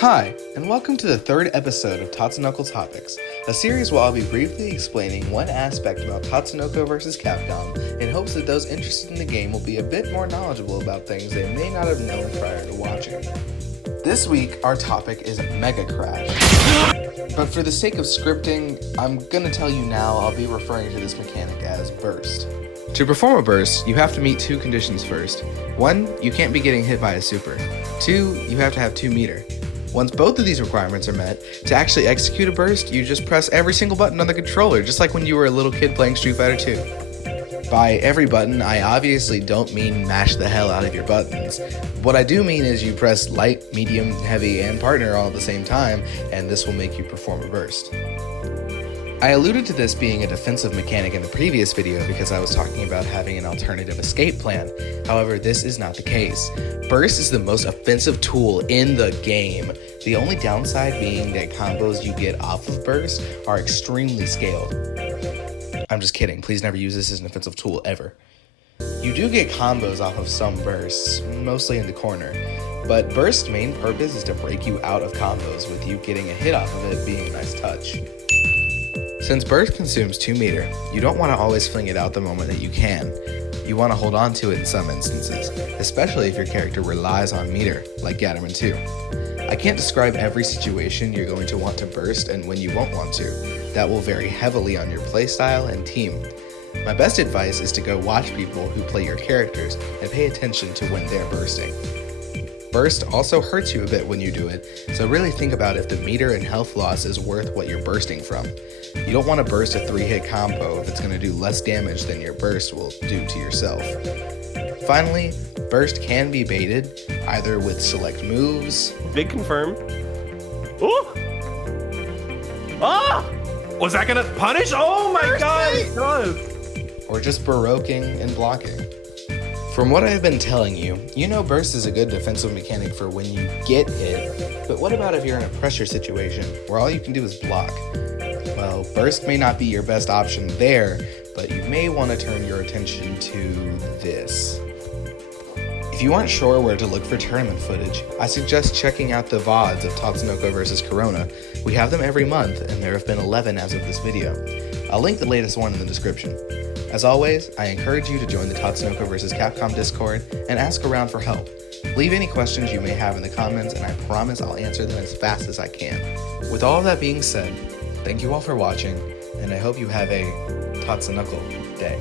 Hi, and welcome to the third episode of Tatsunical Topics, a series where I'll be briefly explaining one aspect about Tatsunoko vs. Capcom in hopes that those interested in the game will be a bit more knowledgeable about things they may not have known prior to watching. This week, our topic is Megacrash. But for the sake of scripting, I'm gonna tell you now I'll be referring to this mechanic as Burst. To perform a burst, you have to meet two conditions first. 1, you can't be getting hit by a super. 2, you have to have 2 meter. Once both of these requirements are met, to actually execute a burst, you just press every single button on the controller, just like when you were a little kid playing Street Fighter 2. By every button, I obviously don't mean mash the hell out of your buttons. What I do mean is you press light, medium, heavy, and partner all at the same time, and this will make you perform a burst. I alluded to this being a defensive mechanic in the previous video because I was talking about having an alternative escape plan. However, this is not the case. Burst is the most offensive tool in the game. The only downside being that combos you get off of Burst are extremely scaled. I'm just kidding, please never use this as an offensive tool ever. You do get combos off of some bursts, mostly in the corner, but Burst's main purpose is to break you out of combos, with you getting a hit off of it being a nice touch. Since Burst consumes 2 meter, you don't want to always fling it out the moment that you can. You want to hold on to it in some instances, especially if your character relies on meter, like Gatterman 2. I can't describe every situation you're going to want to burst and when you won't want to. That will vary heavily on your playstyle and team. My best advice is to go watch people who play your characters and pay attention to when they're bursting. Burst also hurts you a bit when you do it, so really think about if the meter and health loss is worth what you're bursting from. You don't want to burst a 3-hit combo if it's going to do less damage than your burst will do to yourself. Finally, burst can be baited, either with select moves. Big confirm. Ooh! Ah! Was that gonna punish? Oh my Burst god, bait! it does! Or just baroquing and blocking. From what I've been telling you, you know Burst is a good defensive mechanic for when you get hit, but what about if you're in a pressure situation where all you can do is block? Well, Burst may not be your best option there, but you may want to turn your attention to this. If you aren't sure where to look for tournament footage, I suggest checking out the VODs of Tatsunoko vs. Corona. We have them every month, and there have been 11 as of this video. I'll link the latest one in the description. As always, I encourage you to join the Tatsunoko vs. Capcom Discord and ask around for help. Leave any questions you may have in the comments, and I promise I'll answer them as fast as I can. With all of that being said, thank you all for watching, and I hope you have a Tatsunical day.